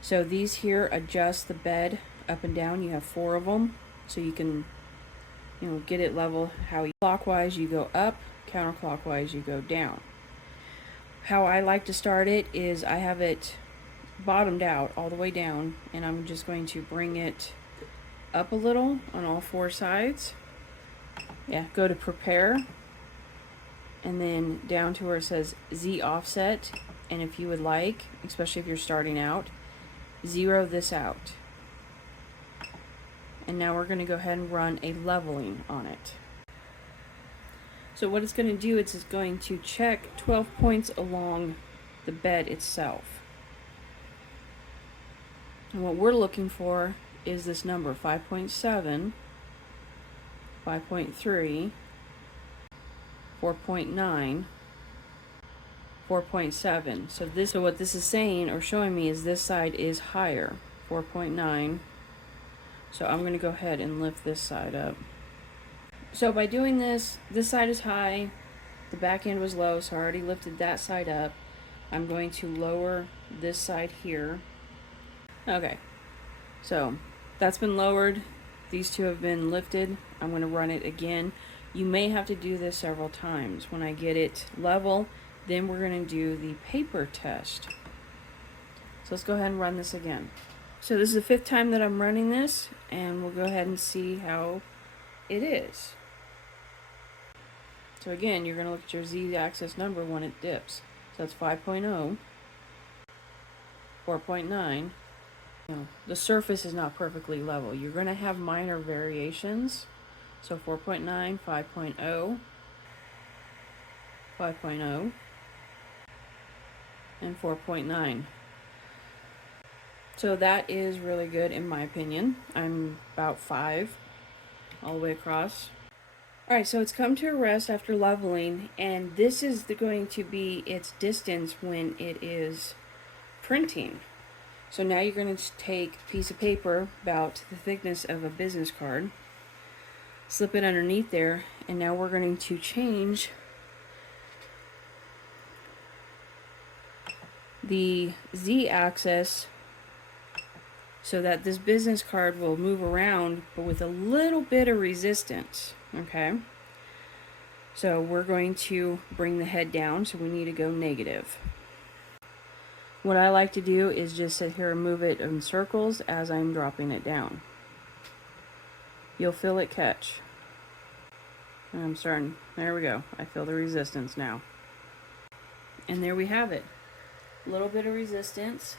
So these here adjust the bed up and down. You have 4 of them, so you can, get it level how you clockwise you go up, counterclockwise you go down. How I like to start it is I have it bottomed out all the way down, and I'm just going to bring it up a little on all 4 sides. Yeah, go to prepare, and then down to where it says Z offset, and if you would like, especially if you're starting out, zero this out. And now we're going to go ahead and run a leveling on it. So what it's going to do is it's going to check 12 points along the bed itself. And what we're looking for is this number 5.7, 5.3, 4.9, 4.7. So what this is saying or showing me is this side is higher, 4.9. So I'm going to go ahead and lift this side up. So by doing this side is high, the back end was low, so I already lifted that side up. I'm going to lower this side here. Okay, so that's been lowered. These two have been lifted. I'm going to run it again. You may have to do this several times. When I get it level, then we're going to do the paper test. So let's go ahead and run this again. So this is the 5th time that I'm running this, and we'll go ahead and see how it is. So again, you're going to look at your Z-axis number when it dips. So that's 5.0, 4.9. The surface is not perfectly level. You're going to have minor variations. So 4.9, 5.0, 5.0, and 4.9. So that is really good in my opinion. I'm about 5 all the way across. Alright, so it's come to a rest after leveling, and this is going to be its distance when it is printing. So now you're going to take a piece of paper about the thickness of a business card, slip it underneath there, and now we're going to change the Z-axis so that this business card will move around, but with a little bit of resistance. Okay, so we're going to bring the head down, so we need to go negative. What I like to do is just sit here and move it in circles as I'm dropping it down. You'll feel it catch. And I'm starting, there we go. I feel the resistance now. And there we have it. A little bit of resistance.